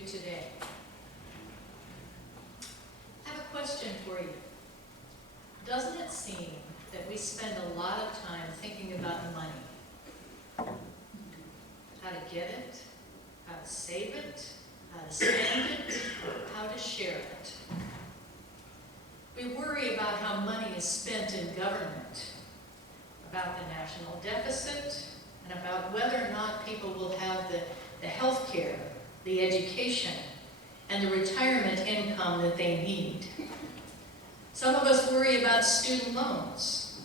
to today. I have a question for you. Doesn't it seem that we spend a lot of time thinking about money? How to get it, how to save it, how to spend it, how to share it. We worry about how money is spent in government, about the national deficit, and about whether or not people will have the health care, the education, and the retirement income that they need. Some of us worry about student loans,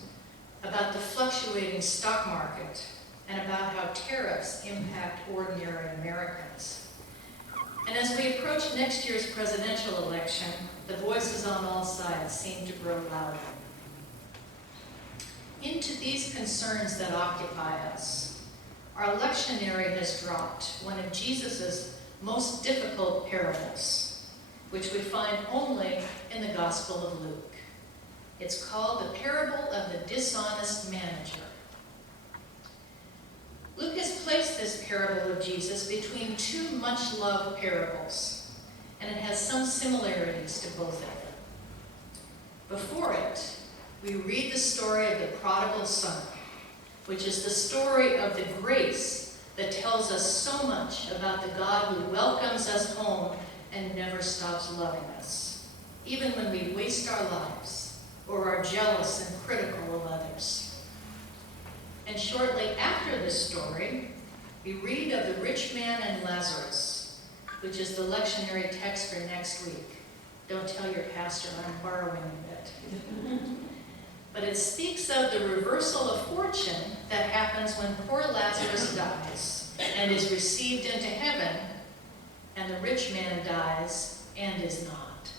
about the fluctuating stock market, and about how tariffs impact ordinary Americans. And as we approach next year's presidential election, the voices on all sides seem to grow louder. Into these concerns that occupy us, our lectionary has dropped one of Jesus' most difficult parables, which we find only in the Gospel of Luke. It's called the parable of the dishonest manager. Luke has placed this parable of Jesus between two much-loved parables, and it has some similarities to both of them. Before it, we read the story of the prodigal son, which is the story of the grace that tells us so much about the God who welcomes us home and never stops loving us, even when we waste our lives or are jealous and critical of others. And shortly after this story, we read of the rich man and Lazarus, which is the lectionary text for next week. Don't tell your pastor I'm borrowing it. But it speaks of the reversal of fortune that happens when poor Lazarus dies and is received into heaven, and the rich man dies and is not.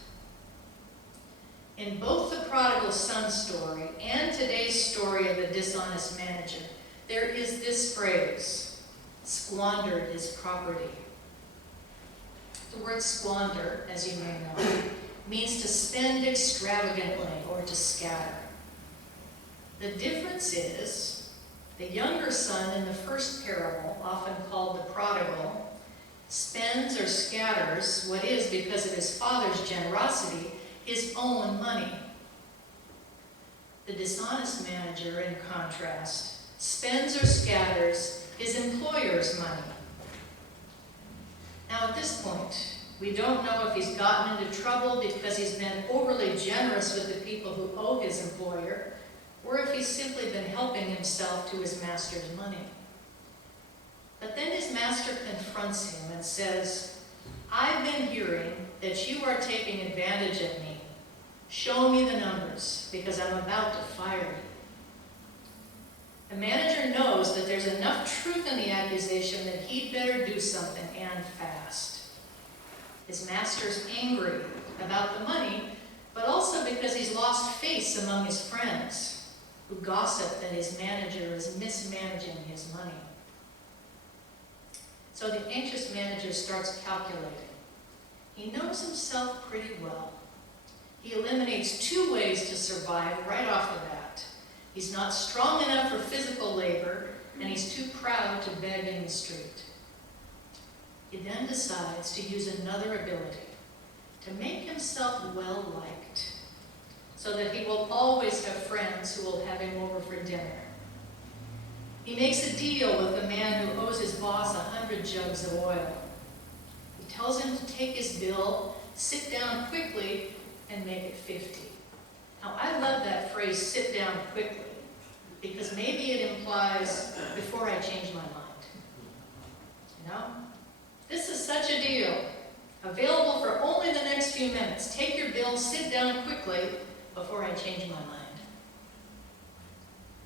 In both the prodigal son story and today's story of the dishonest manager, there is this phrase, squandered his property. The word squander, as you may know, means to spend extravagantly or to scatter. The difference is, the younger son in the first parable, often called the prodigal, spends or scatters what is, because of his father's generosity, his own money. The dishonest manager, in contrast, spends or scatters his employer's money. Now at this point, we don't know if he's gotten into trouble because he's been overly generous with the people who owe his employer, or if he's simply been helping himself to his master's money. But then his master confronts him and says, "I've been hearing that you are taking advantage of me. Show me the numbers, because I'm about to fire you." The manager knows that there's enough truth in the accusation that he'd better do something, and fast. His master's angry about the money, but also because he's lost face among his friends, who gossip that his manager is mismanaging his money. So the anxious manager starts calculating. He knows himself pretty well. He eliminates two ways to survive right off the bat. He's not strong enough for physical labor, and he's too proud to beg in the street. He then decides to use another ability, to make himself well-liked, so that he will always have friends who will have him over for dinner. He makes a deal with the man who owes his boss 100 jugs of oil. He tells him to take his bill, sit down quickly, and make it 50. Now, I love that phrase, sit down quickly, because maybe it implies, before I change my mind. You know? This is such a deal. Available for only the next few minutes. Take your bill, sit down quickly, before I change my mind.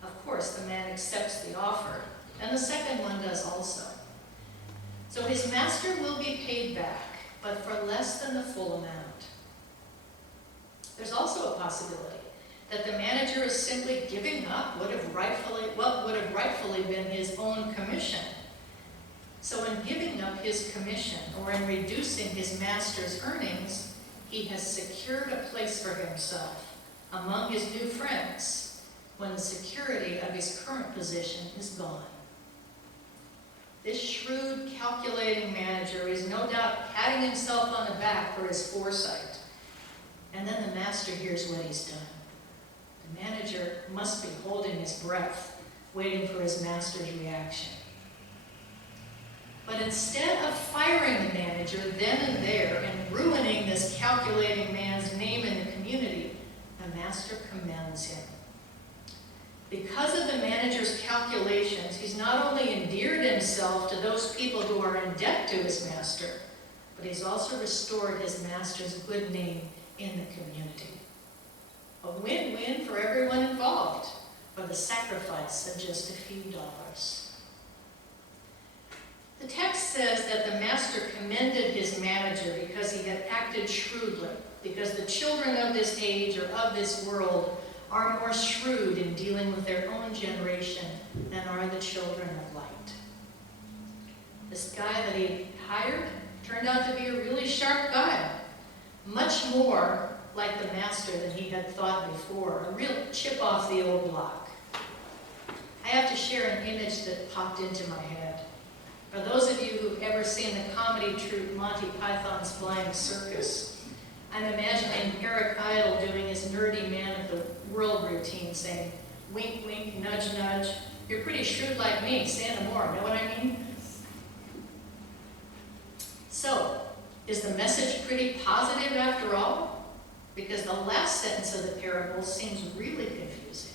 Of course, the man accepts the offer, and the second one does also. So his master will be paid back, but for less than the full amount. There's also a possibility that the manager is simply giving up what would have rightfully been his own commission. So in giving up his commission, or in reducing his master's earnings, he has secured a place for himself among his new friends when the security of his current position is gone. This shrewd, calculating manager is no doubt patting himself on the back for his foresight. And then the master hears what he's done. The manager must be holding his breath, waiting for his master's reaction. But instead of firing the manager then and there and ruining this calculating man's name in the community, the master commends him. Because of the manager's calculations, he's not only endeared himself to those people who are in debt to his master, but he's also restored his master's good name in the community. A win-win for everyone involved, for the sacrifice of just a few dollars. The text says that the master commended his manager because he had acted shrewdly, because the children of this age or of this world are more shrewd in dealing with their own generation than are the children of light. This guy that he hired turned out to be a really sharp guy, much more like the master than he had thought before, a real chip off the old block. I have to share an image that popped into my head. For those of you who've ever seen the comedy troupe Monty Python's Flying Circus, I'm imagining Eric Idle doing his nerdy man of the world routine, saying, wink, wink, nudge, nudge. You're pretty shrewd like me, say no more, know what I mean? So, is the message pretty positive after all? Because the last sentence of the parable seems really confusing.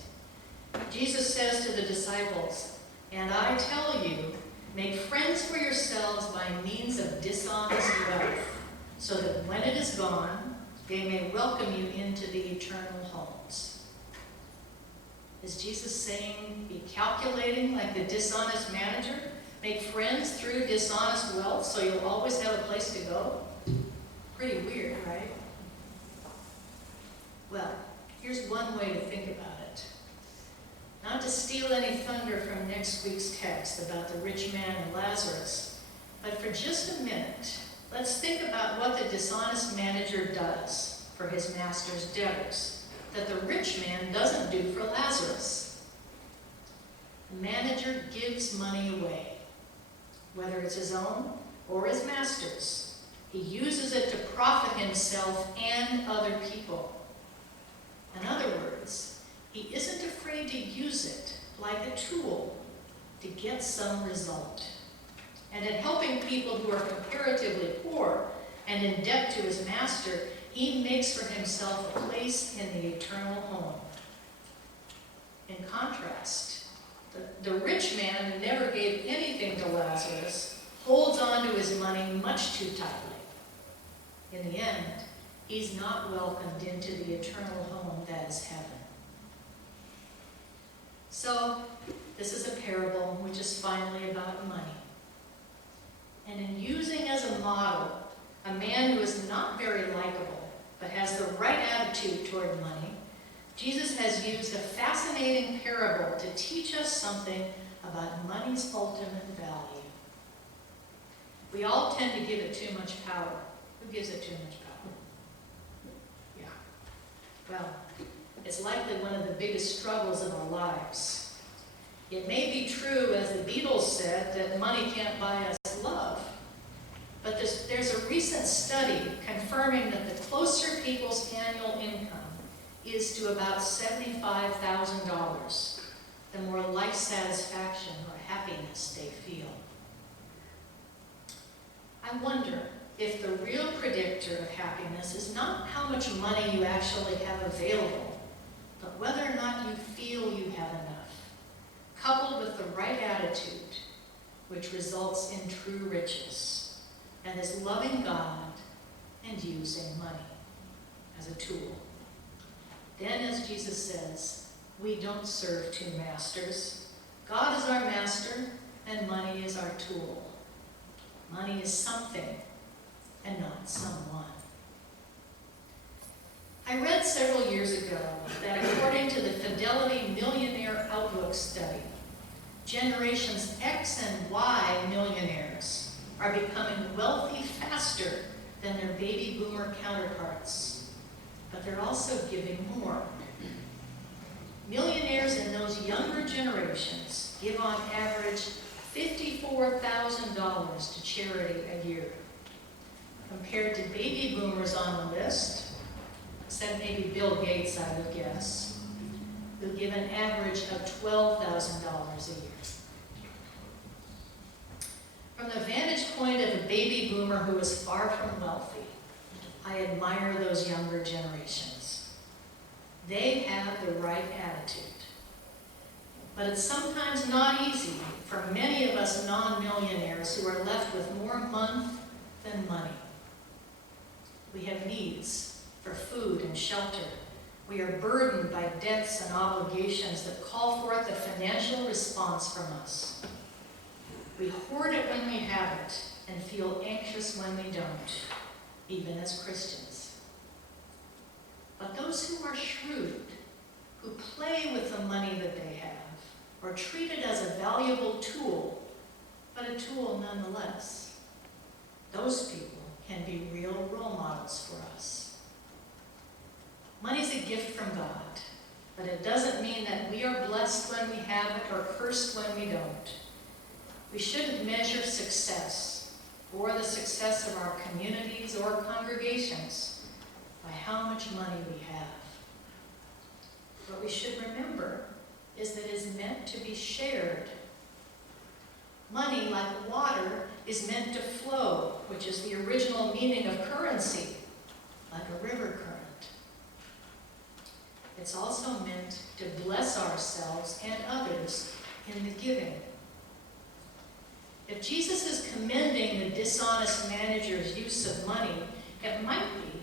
Jesus says to the disciples, "And I tell you, make friends for yourselves by means of dishonest wealth, so that when it is gone, they may welcome you into the eternal homes." Is Jesus saying, be calculating like the dishonest manager? Make friends through dishonest wealth so you'll always have a place to go? Pretty weird, right? Well, here's one way to think about it. Not to steal any thunder from next week's text about the rich man and Lazarus, but for just a minute, let's think about what the dishonest manager does for his master's debtors that the rich man doesn't do for Lazarus. The manager gives money away, whether it's his own or his master's. He uses it to profit himself and other people. In other words, he isn't afraid to use it like a tool to get some result. And in helping people who are comparatively poor and in debt to his master, he makes for himself a place in the eternal home. In contrast, the rich man who never gave anything to Lazarus holds on to his money much too tightly. In the end, he's not welcomed into the eternal home that is heaven. So, this is a parable which is finally about money. And in using as a model a man who is not very likable, but has the right attitude toward money, Jesus has used a fascinating parable to teach us something about money's ultimate value. We all tend to give it too much power. Who gives it too much power? Yeah. Well, it's likely one of the biggest struggles of our lives. It may be true, as the Beatles said, that money can't buy us love. But there's a recent study confirming that the closer people's annual income is to about $75,000, the more life satisfaction or happiness they feel. I wonder if the real predictor of happiness is not how much money you actually have available, but whether or not you feel you have enough, coupled with the right attitude, which results in true riches. And is loving God and using money as a tool. Then, as Jesus says, we don't serve two masters. God is our master, and money is our tool. Money is something, and not someone. I read several years ago that according to the Fidelity Millionaire Outlook study, generations X and Y millionaires are becoming wealthy faster than their baby boomer counterparts, but they're also giving more. Millionaires in those younger generations give on average 54% $84,000 to charity a year, compared to baby boomers on the list, except maybe Bill Gates, I would guess, who give an average of $12,000 a year. From the vantage point of a baby boomer who is far from wealthy, I admire those younger generations. They have the right attitude. But it's sometimes not easy for many of us non-millionaires who are left with more month than money. We have needs for food and shelter. We are burdened by debts and obligations that call forth a financial response from us. We hoard it when we have it and feel anxious when we don't, even as Christians. But those who are shrewd, who play with the money that they have, or treat it as a valuable tool, but a tool nonetheless, those people can be real role models for us. Money's a gift from God, but it doesn't mean that we are blessed when we have it or cursed when we don't. We shouldn't measure success or the success of our communities or congregations by how much money we have. What we should remember is that it is meant to be shared. Money, like water, is meant to flow, which is the original meaning of currency, like a river current. It's also meant to bless ourselves and others in the giving. If Jesus is commending the dishonest manager's use of money, it might be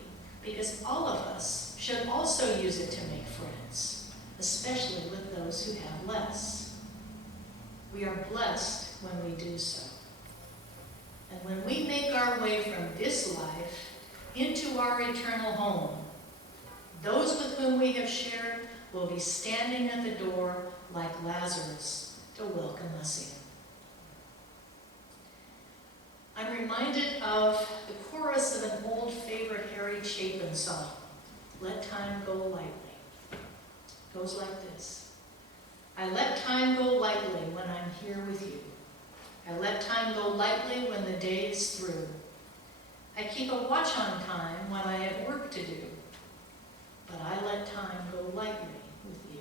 because all of us should also use it to make friends, especially with those who have less. We are blessed when we do so. And when we make our way from this life into our eternal home, those with whom we have shared will be standing at the door like Lazarus to welcome us in. I'm reminded of the chorus of an old favorite Harry Chapin song, Let Time Go Lightly. It goes like this. I let time go lightly when I'm here with you. I let time go lightly when the day is through. I keep a watch on time when I have work to do, but I let time go lightly with you.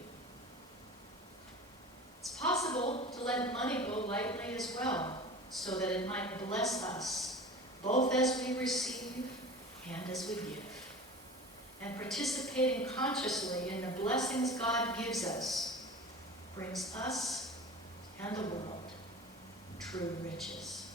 It's possible to let money go lightly as well, so that it might bless us, both as we receive and as we give. And participating consciously in the blessings God gives us brings us and the world true riches.